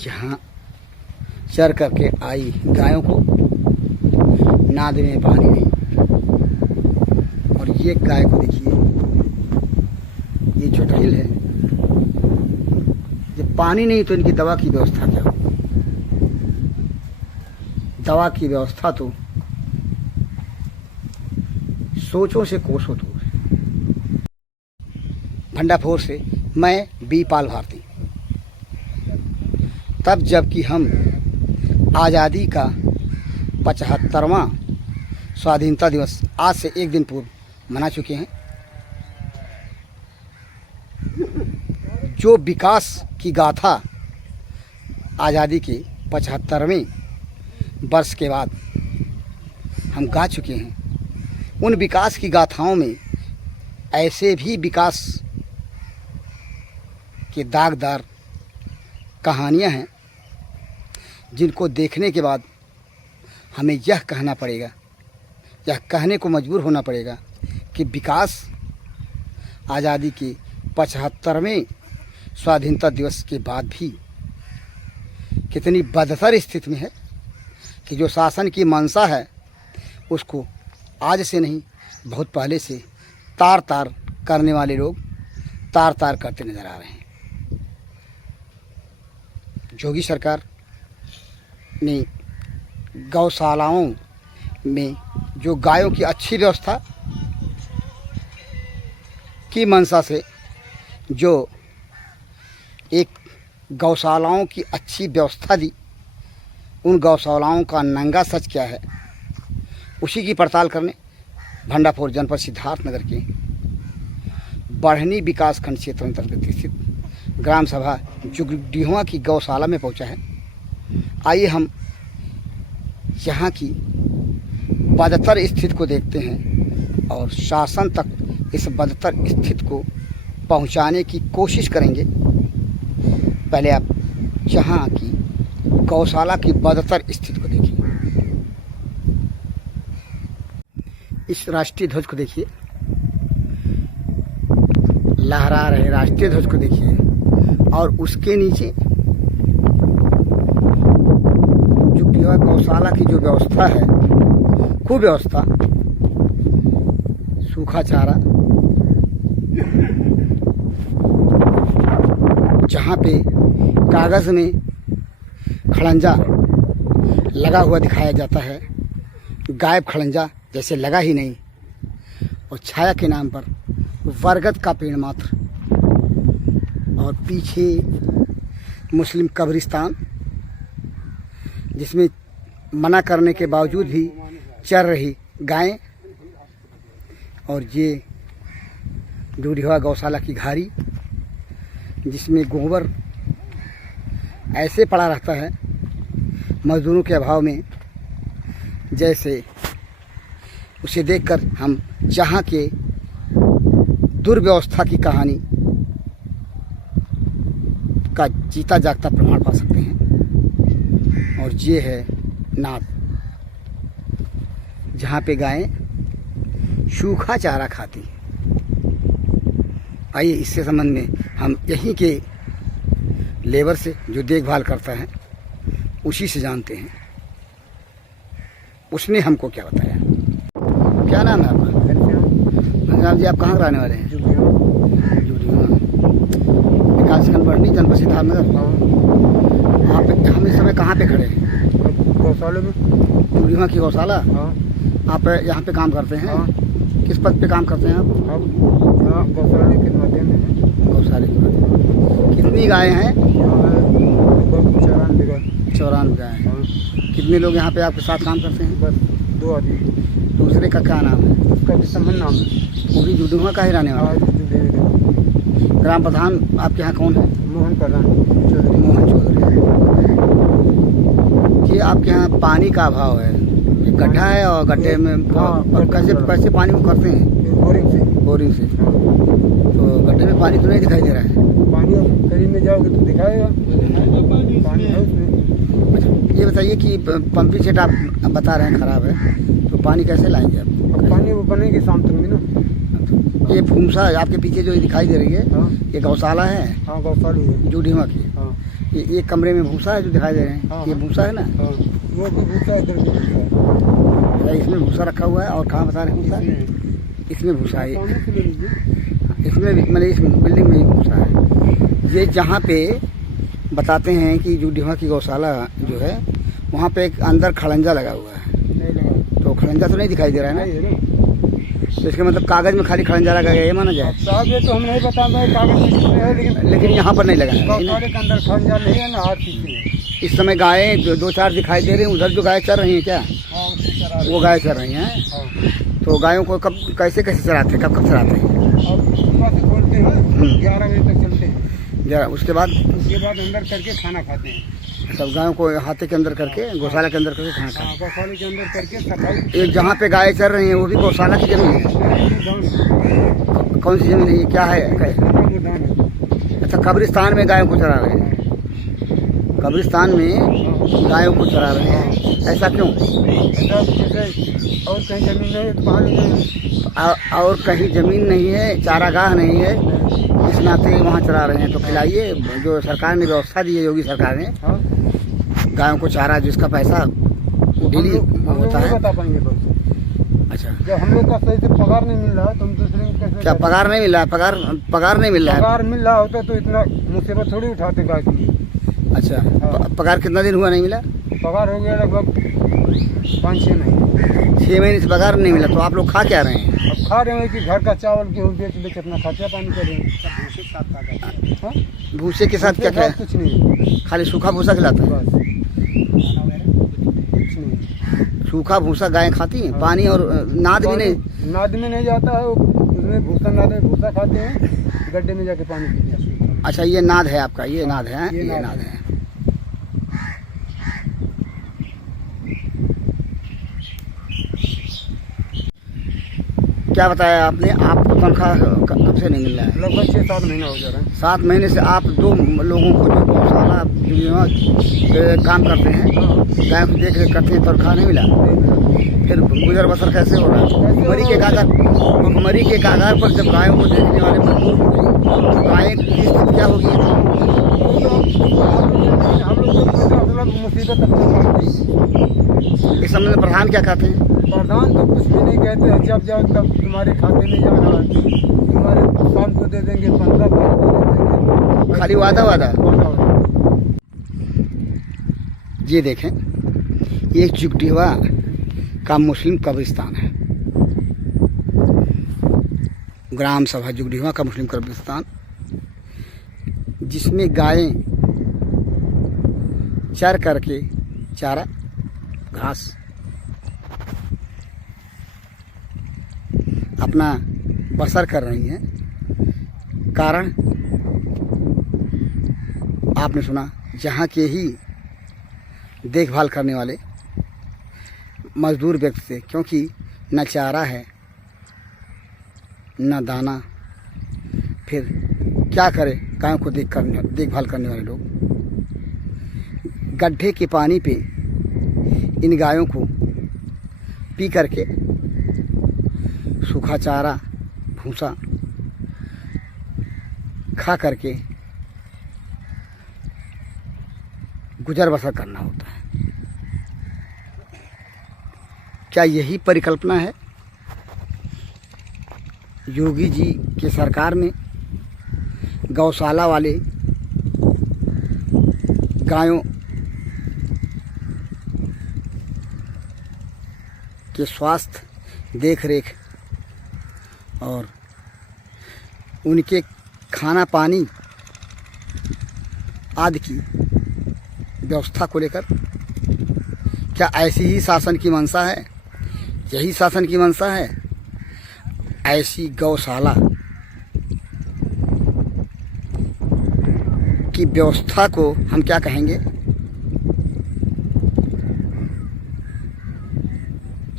जहाँ चर करके आई गायों को नाद में पानी नहीं। और ये गाय को देखिए, ये चुटहिल है। जब पानी नहीं तो इनकी दवा की व्यवस्था क्या हो? दवा की व्यवस्था तो सोचों से कोसों दूर है। भंडाफोर से मैं बी पाल भारती। तब जबकि हम आज़ादी का 75वां स्वाधीनता दिवस आज से एक दिन पूर्व मना चुके हैं। जो विकास की गाथा आज़ादी के 75वें वर्ष के बाद हम गा चुके हैं, उन विकास की गाथाओं में ऐसे भी विकास के दागदार कहानियां हैं जिनको देखने के बाद हमें यह कहना पड़ेगा, यह कहने को मजबूर होना पड़ेगा कि विकास आज़ादी के 75वें स्वाधीनता दिवस के बाद भी कितनी बदतर स्थिति में है कि जो शासन की मंशा है उसको आज से नहीं बहुत पहले से तार तार करने वाले लोग तार तार करते नज़र आ रहे हैं। योगी सरकार ने गौशालाओं में जो गायों की अच्छी व्यवस्था की मंशा से जो एक गौशालाओं की अच्छी व्यवस्था दी, उन गौशालाओं का नंगा सच क्या है उसी की पड़ताल करने भंडाफोर जनपद सिद्धार्थनगर के बढ़नी विकासखंड क्षेत्र अंतर्गत स्थित ग्राम सभा जुगडीहुआ की गौशाला में पहुंचा है। आइए हम यहाँ की बदतर स्थिति को देखते हैं और शासन तक इस बदतर स्थिति को पहुँचाने की कोशिश करेंगे। पहले आप यहाँ की गौशाला की बदतर स्थिति को देखिए। इस राष्ट्रीय ध्वज को देखिए, लहरा रहे राष्ट्रीय ध्वज को देखिए, और उसके नीचे जुगडीहुआ गौशाला की जो व्यवस्था है, खूब व्यवस्था, सूखा चारा, जहाँ पे कागज़ में खड़ंजा लगा हुआ दिखाया जाता है, गायब खड़ंजा जैसे लगा ही नहीं, और छाया के नाम पर बरगद का पेड़ मात्र, और पीछे मुस्लिम कब्रिस्तान जिसमें मना करने के बावजूद भी चर रही गायें, और ये जुगडीहुआ गौशाला की घारी जिसमें गोबर ऐसे पड़ा रहता है मजदूरों के अभाव में, जैसे उसे देखकर हम जहाँ के दुर्व्यवस्था की कहानी का जीता जागता प्रमाण पा सकते हैं। और ये है नाद, जहाँ पे गायें सूखा चारा खाती। आइए इससे संबंध में हम यहीं के लेबर से जो देखभाल करता है उसी से जानते हैं, उसने हमको क्या बताया। क्या नाम है आपका? घनश्याम जी, आप कहाँ के रहने वाले हैं? जुगडीहुआ विकासखंड बढ़नी जनपद सिद्धार्थनगर। आप हम इस समय कहाँ पे खड़े हैं? गौशाला में। जुगडीहुआ की गौशाला। आप यहाँ पे काम करते हैं? किस पद पे काम करते हैं आप? गौशाला के माध्यम में। गौशाला के माध्यम। कितनी गायें हैं? 94 गायें हैं। कितने लोग यहाँ पे आपके साथ काम करते हैं? बस 2 आदमी। दूसरे का क्या नाम है? उसका विसमन नाम है। वो भी जुगडीहुआ का ही रहने वाला है। ग्राम प्रधान आपके यहाँ कौन है? मोहन प्रधान चौधरी। मोहन चौधरी। ये आपके यहाँ पानी का अभाव है, ये गड्ढा है और गड्ढे में और कैसे पानी वो करते हैं? बोरिंग से। तो गड्ढे में पानी तो नहीं दिखाई दे रहा है। पानी करीब में जाओगे तो दिखाएगा, पानी है उसमें। अच्छा, ये बताइए कि पंपिंग सेट आप बता रहे हैं ख़राब है, तो पानी कैसे लाएंगे आप? पानी वो बनेगी शाम तक में ना। ये फूमसा आपके पीछे जो दिखाई दे रही है, हाँ। ये गौशाला है? हाँ, गौशाला है जुगडीहुआ की। हाँ। ये कमरे में भूसा है जो दिखाई दे रहे हैं, हाँ, ये भूसा है ना? हाँ, वो भी भूसा इधर भी भूसा है। इसमें भूसा रखा हुआ है और कहाँ बता रहे हैं भूसा? इसमें भूसा है, सामने से ले लीजिए। इसमें भी मतलब इस बिल्डिंग में ही भूसा है। ये जहाँ पे बताते हैं कि जुगडीहा की गौशाला जो है वहाँ पे एक अंदर खड़ंजा लगा हुआ है, नहीं लगा, तो खड़ंजा तो नहीं दिखाई दे रहा है ना? नहीं है ना। तो इसका मतलब कागज़ में खाली खड़ंजा लगा गया ये माना जाए? साहब ये तो हम नहीं बता पाए कागज में किसमें है, लेकिन यहाँ पर नहीं लगा है। गौशाले के अंदर खंजा नहीं है ना, हाथ पीछे है। इस समय गायें दो चार दिखाई दे रही हैं, उधर जो गाय चर रही हैं क्या? हाँ, उससे चरा रहे वो गाय चर रही हैं। हैं। हाँ, तो गायों को कब कैसे कैसे चराते हैं, कब चराते हैं? अब सुबह से खोलते हैं, 11 बजे तक चलते हैं। जरा उसके बाद उसके बाद अंदर करके खाना खाते हैं। सब गायों को हाथे के अंदर करके गौशाला के अंदर करके खाना खाते हाँ, गौशाले के अंदर करके सफाई। हैं। एक जहाँ पे गाय चर रही हैं वो भी गौशाला की जमीन है? कौन सी जमीन है ये, क्या है? अच्छा, कब्रिस्तान में गायों को चरा रहे हैं, कब्रिस्तान में गायों को चरा रहे हैं, ऐसा क्यों? और कहीं जमीन नहीं है तो वहाँ नहीं। और कहीं ज़मीन नहीं है, चारागाह नहीं है, इस नाते वहाँ चरा रहे हैं। तो खिलाइए, जो सरकार ने व्यवस्था दी है, योगी सरकार ने, हाँ, गायों को चारा जिसका पैसा डेली होता है। बता पाएंगे तो। अच्छा, जब हम लोग का सही से पगार नहीं मिल रहा है तो हम दूसरे को कैसे? क्या पगार नहीं मिल रहा है? पगार नहीं मिल रहा है? पगार मिल रहा होता तो इतना मुसीबत थोड़ी उठाते गाय के लिए। अच्छा, हाँ। पगार कितना दिन हुआ नहीं मिला? पगार हो गया लगभग 5-6 महीने। 6 महीने से पगार नहीं मिला, तो आप लोग खा क्या रहे हैं? अब खा रहे हैं कि घर का चावल गेहूँ बेच बेच अपना खर्चा पानी कर रहे हैं। हाँ? भूसे के साथ क्या खाया? कुछ नहीं, खाली सूखा भूसा खिलाता है? बस कुछ नहीं। सूखा भूसा गायें खाती हैं? पानी और नाद भी नहीं? नाद में नहीं जाता है, उसमें भूसा नाद है, भूसा खाते हैं, गड्ढे में जाके पानी पीते हैं। अच्छा, ये नाद है आपका, ये नाद है, ये ये नाद नाद है। क्या बताया आपने? आपको तनख्वाह कब से नहीं मिल रहा है? लगभग 6-7 महीना हो जा रहा है। 7 महीने से आप 2 लोगों को जो गौशाला काम करते हैं, गाय को देख रेख करते हैं, तनख्वाह नहीं मिला, फिर गुजर बसर कैसे हो रहा है? भुखमरी के कागार पर जब गायों को देखने वाले मजदूर होंगे तो गायें की स्थिति क्या होगी? हम लोग को मुसीबत इस संबंध में प्रधान क्या कहते हैं? प्रधान तो कुछ भी नहीं कहते हैं, जब जाओ तब तुम्हारे खाते में जा रहा है, तुम्हारे शाम को दे देंगे, 15 तारीख को दे देंगे, खाली वादा। ये देखें, ये जुगडीहा का मुस्लिम कब्रिस्तान है, ग्राम सभा जुगडीहा का मुस्लिम कब्रिस्तान, जिसमें गायें चर करके चारा घास अपना बसर कर रही हैं। कारण आपने सुना, जहाँ के ही देखभाल करने वाले मजदूर व्यक्ति थे, क्योंकि न चारा है न दाना, फिर क्या करे गायों को देखभाल करने वाले लोग? गड्ढे के पानी पे इन गायों को पी करके सूखा चारा भूसा खा करके गुजर बसर करना होता है। क्या यही परिकल्पना है योगी जी के सरकार में? गौशाला वाले गायों के स्वास्थ्य देख रेख और उनके खाना पानी आदि की व्यवस्था को लेकर क्या ऐसी ही शासन की मंशा है? यही शासन की मंशा है? ऐसी गौशाला की व्यवस्था को हम क्या कहेंगे?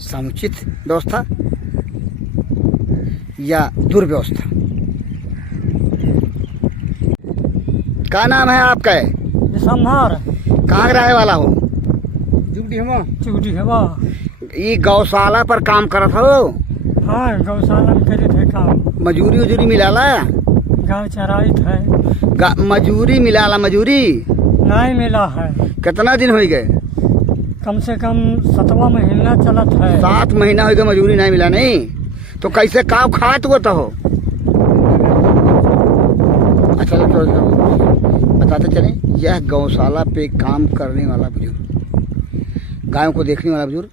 समुचित व्यवस्था या दुर्व्यवस्था? क्या नाम है आपका? संभार कहाँ के रहने वाला हो? जुगडीहा ये गौशाला पर काम करत हो? हाँ, गौशाला में करे थे काम। मजूरी उजूरी मिलाला? गाँव चराइत है। मजूरी मिलाला? मजूरी नहीं मिला है। कितना दिन हो गए? कम से कम 7वां महीना चलत है। 7 महीना हो गए मजदूरी नहीं मिला। नहीं तो कैसे काम खात होता हो? अच्छा तो बताते चले, यह गौशाला पे काम करने वाला बुजुर्ग, गायों को देखने वाला बुजुर्ग,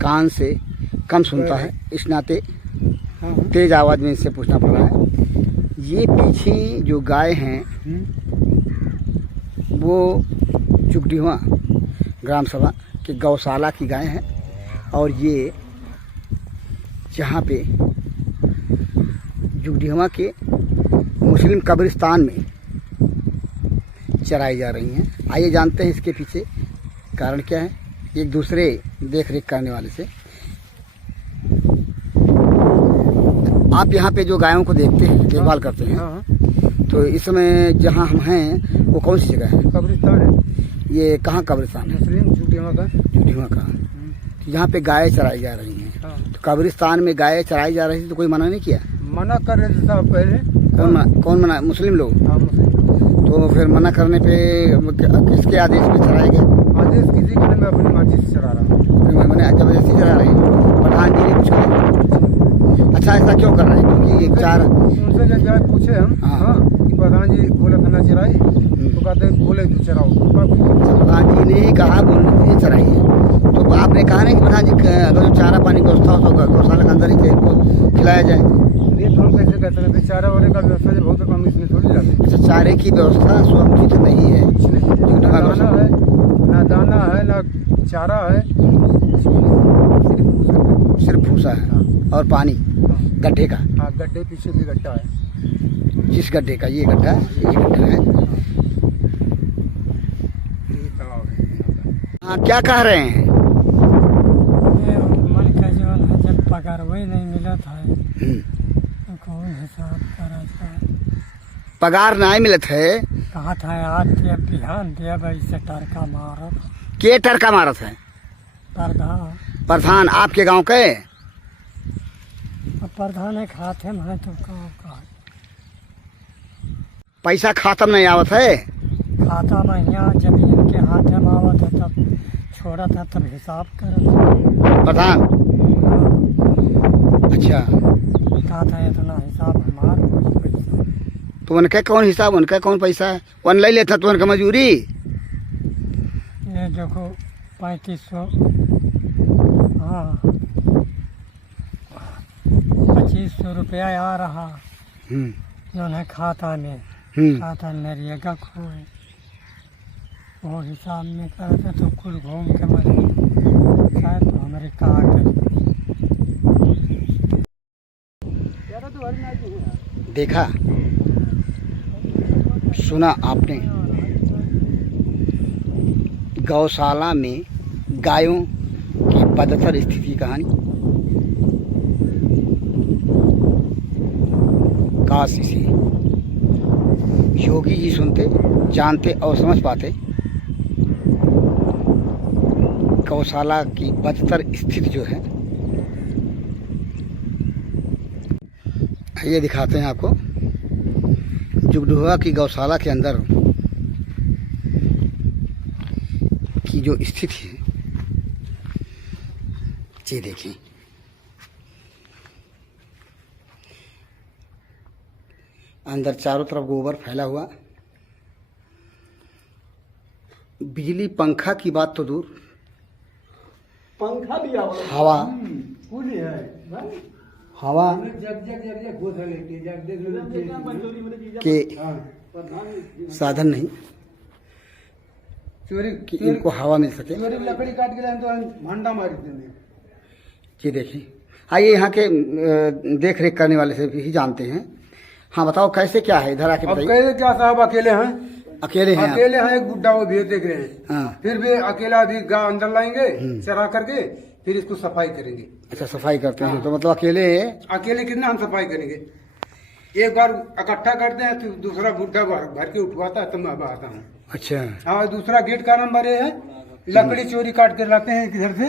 कान से कम सुनता है, इस नाते तेज आवाज में इनसे पूछना पड़ रहा है। ये पीछे जो गाय हैं वो चुगडीहवा ग्राम सभा के गौशाला की गाय हैं, और ये जहाँ पे जुगडीहवा के मुस्लिम कब्रिस्तान में चराई जा रही हैं। आइए जानते हैं इसके पीछे कारण क्या है, एक दूसरे देख रेख करने वाले से। आप यहाँ पे जो गायों को देखते हैं, देखभाल करते हैं, तो इस समय जहाँ हम हैं वो कौन सी जगह है? कब्रिस्तान है। ये कहाँ कब्रिस्तान है? मुस्लिम जुगडीहवा का। जुगडीहवा का। यहाँ पे गाय चराई जा रही हैं। तो कब्रिस्तान में गाय चराई जा रही थी तो कोई मना नहीं किया? मना कर रहे थे साहब पहले। कौन मना? मुस्लिम लोग। हाँ, मुस्लिम। तो फिर मना करने पे किसके आदेश पे चराया गया? आदेश किसी का नहीं, मैं अपनी मर्जी से चला रहा हूँ। मैंने जबरदस्ती चला रही है, प्रधान जी ने कुछ कहा? अच्छा ऐसा क्यों कर रहे हैं? क्योंकि एक चार उनसे जब जाए पूछे हम, हाँ कि प्रधान जी बोले खाना चराई, तो कहते बोले तू चराओ। प्रधान जी ने ही कहा बोलने चराई है, तो आपने कहा नहीं कि प्रधान जी अगर जो चारा पानी की व्यवस्था हो तो गौशाला के अंदर ही इनको खिलाया जाए? ये तो हम कैसे कहते हैं, चारा वारे का व्यवस्था जब होता तो हम इसमें थोड़ी जाते। अच्छा, चारे की व्यवस्था सुरक्षित नहीं है? कुछ नहीं, ना दाना है, ना दाना है, ना चारा है, सिर्फ भूसा है और पानी गड्ढे का। हाँ, गड्ढे पीछे भी गड्ढा है। जिस गड्ढे का? ये गड्ढा, ये गड्ढा है। ये तालाब है। हाँ, क्या कह रहे हैं? ये मन का जीवन है, जब पगार वही नहीं मिला था तो कौन हिसाब करा जाए। पगार नहीं मिलत है? कहा था आज दिया बिहान दिया भाई से टरका मारत। के टरका मारत है? प्रधान आपके गांव के? अब प्रधान एक हाथ में है तो कहा पैसा खाता में नहीं आवत है? खाता में यहाँ जब इनके हाथ में आवत है तब छोड़ा था, तब हिसाब करत प्रधान। अच्छा, कहा था इतना हिसाब हमार कुछ पैसा। तो उनका कौन हिसाब, उनका कौन पैसा है? वन ले लेता तो उनका मजूरी? ये देखो 3500, हाँ 2500 रुपया आ रहा जो है खाता में। खाता नरिएगा खोए वो हिसाब में करते तो कुल घूम के मर शायद तो हमारे कहा देखा सुना आपने गौशाला में गायों की बदतर स्थिति की कहानी। काश इसे योगी जी सुनते, जानते और समझ पाते। गौशाला की बदतर स्थिति जो है, ये दिखाते हैं आपको जुगडीहवा की गौशाला के अंदर की जो स्थिति है। ये देखिए, अंदर चारों तरफ गोबर फैला हुआ, बिजली पंखा की बात तो दूर, पंखा भी हवा पूरी है। हवा के साधन नहीं चोरी कि इनको हवा मिल सके। चोरी लकड़ी काट के लाए तो भांडा मारी देंगे। जी देखिए, आइए यहाँ के देख रेख करने वाले से भी जानते हैं। हाँ बताओ कैसे क्या है इधर आके अब बताइए। कैसे क्या साहब, अकेले हैं? अकेले हैं? अकेले हैं, एक बुड्ढा वो भी देख रहे हैं। हाँ। फिर भी अकेला अभी गाँव अंदर लाएंगे, चरा करके फिर इसको सफाई करेंगे। अच्छा, सफाई करते हैं तो मतलब अकेले? अकेले कितना हम सफाई करेंगे? एक बार इकट्ठा करते हैं तो दूसरा बुड्ढा भर के उठवाता है, तब मैं आता हूँ। अच्छा। हाँ, दूसरा गेट का नंबर ये है, लकड़ी चोरी काट कर लाते हैं इधर से,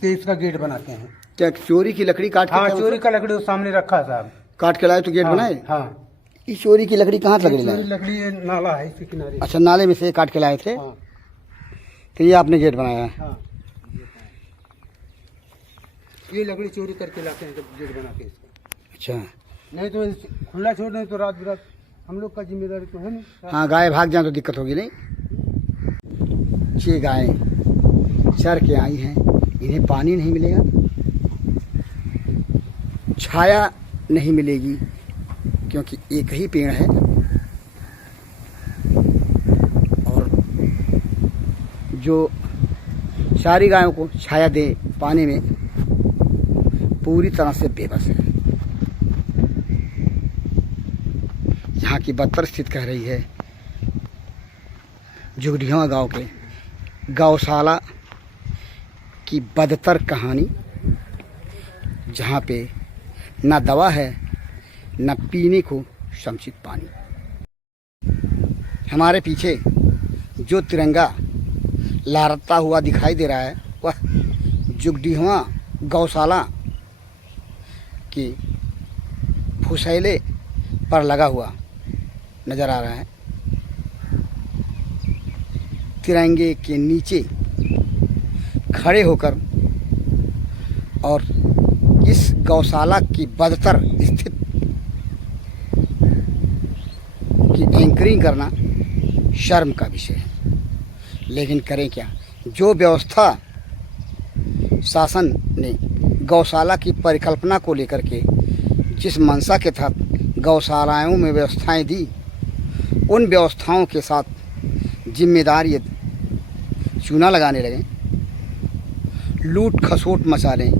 तो इसका गेट बनाते हैं। क्या चोरी की लकड़ी काट के? हाँ, चोरी का लकड़ी सामने रखा है साहब। काट के लाए तो गेट बनाए? हाँ, ये चोरी की लकड़ी कहाँ से लकड़ी चोरी लाए? लकड़ी ये नाला है इसके किनारे। अच्छा, नाले में से काट के लाए थे, हाँ तो ये आपने गेट बनाया है। हाँ, ये लकड़ी चोरी करके लाते हैं जब गेट बना के इसका। अच्छा, नहीं तो खुला छोड़ दें तो रात बिरात हम लोग का जिम्मेदारी तो है नहीं। हाँ, गाय भाग जाए तो दिक्कत होगी नहीं। ये गायें चर के आई हैं, इन्हें पानी नहीं मिलेगा, छाया नहीं मिलेगी, क्योंकि एक ही पेड़ है और जो सारी गायों को छाया दे पाने में पूरी तरह से बेबस है। यहाँ की बदतर स्थिति कह रही है जुगढ़िया गांव के गौशाला की बदतर कहानी, जहाँ पे न दवा है न पीने को समुचित पानी। हमारे पीछे जो तिरंगा लहराता हुआ दिखाई दे रहा है वह जुगढ़िया गौशाला के फुसैले पर लगा हुआ नज़र आ रहा है। तिरंगे के नीचे खड़े होकर और इस गौशाला की बदतर स्थिति की एंकरिंग करना शर्म का विषय है, लेकिन करें क्या। जो व्यवस्था शासन ने गौशाला की परिकल्पना को लेकर के जिस मंशा के तहत गौशालाओं में व्यवस्थाएं दी, उन व्यवस्थाओं के साथ जिम्मेदार ये चूना लगाने लगे, लूट खसोट मचा लें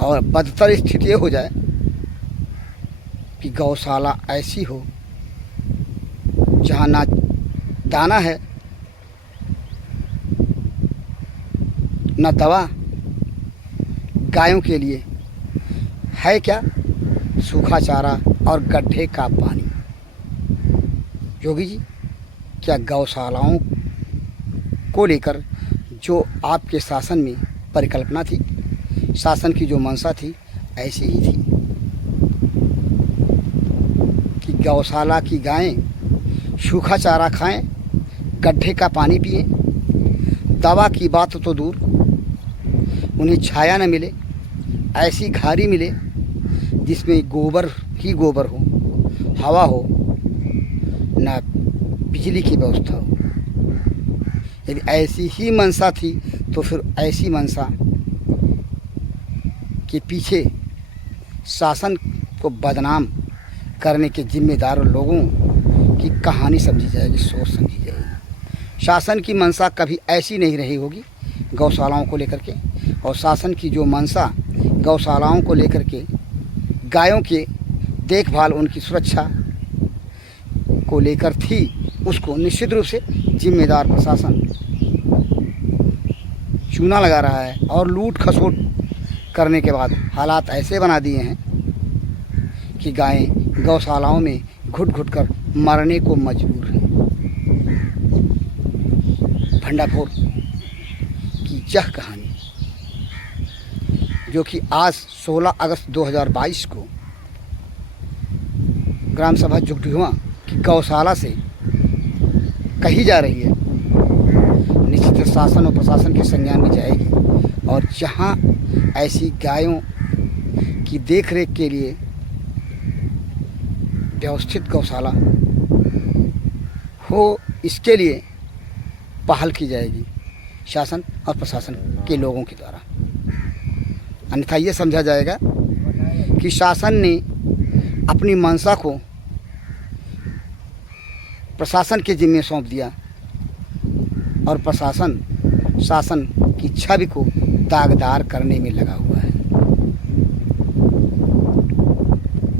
और बदतर स्थिति ये हो जाए कि गौशाला ऐसी हो जहाँ ना दाना है न दवा, गायों के लिए है क्या सूखा चारा और गड्ढे का पानी। योगी जी, क्या गौशालाओं को लेकर जो आपके शासन में परिकल्पना थी, शासन की जो मंशा थी, ऐसी ही थी कि गौशाला की गायें सूखा चारा खाएं, गड्ढे का पानी पिएं, दवा की बात तो दूर, उन्हें छाया न मिले, ऐसी घारी मिले जिसमें गोबर ही गोबर हो, हवा हो, न बिजली की व्यवस्था हो। यदि ऐसी ही मंशा थी तो फिर ऐसी मंशा के पीछे शासन को बदनाम करने के जिम्मेदार लोगों की कहानी समझी जाएगी, सोच समझी जाएगी। शासन की मंशा कभी ऐसी नहीं रही होगी गौशालाओं को लेकर के, और शासन की जो मंशा गौशालाओं को लेकर के गायों के देखभाल, उनकी सुरक्षा को लेकर थी, उसको निश्चित रूप से जिम्मेदार प्रशासन चूना लगा रहा है और लूट खसोट करने के बाद हालात ऐसे बना दिए हैं कि गायें गौशालाओं में घुट घुट कर मरने को मजबूर हैं। भंडाफोर की यह कहानी जो कि आज 16 अगस्त 2022 को ग्राम सभा जुगढ़िया की गौशाला से कही जा रही है, निश्चित शासन और प्रशासन के संज्ञान में जाएगी। और जहां ऐसी गायों की देखरेख के लिए व्यवस्थित गौशाला हो, इसके लिए पहल की जाएगी शासन और प्रशासन के लोगों के द्वारा। अन्यथा ये समझा जाएगा कि शासन ने अपनी मंशा को प्रशासन के जिम्मे सौंप दिया और प्रशासन शासन की छवि को दागदार करने में लगा हुआ है।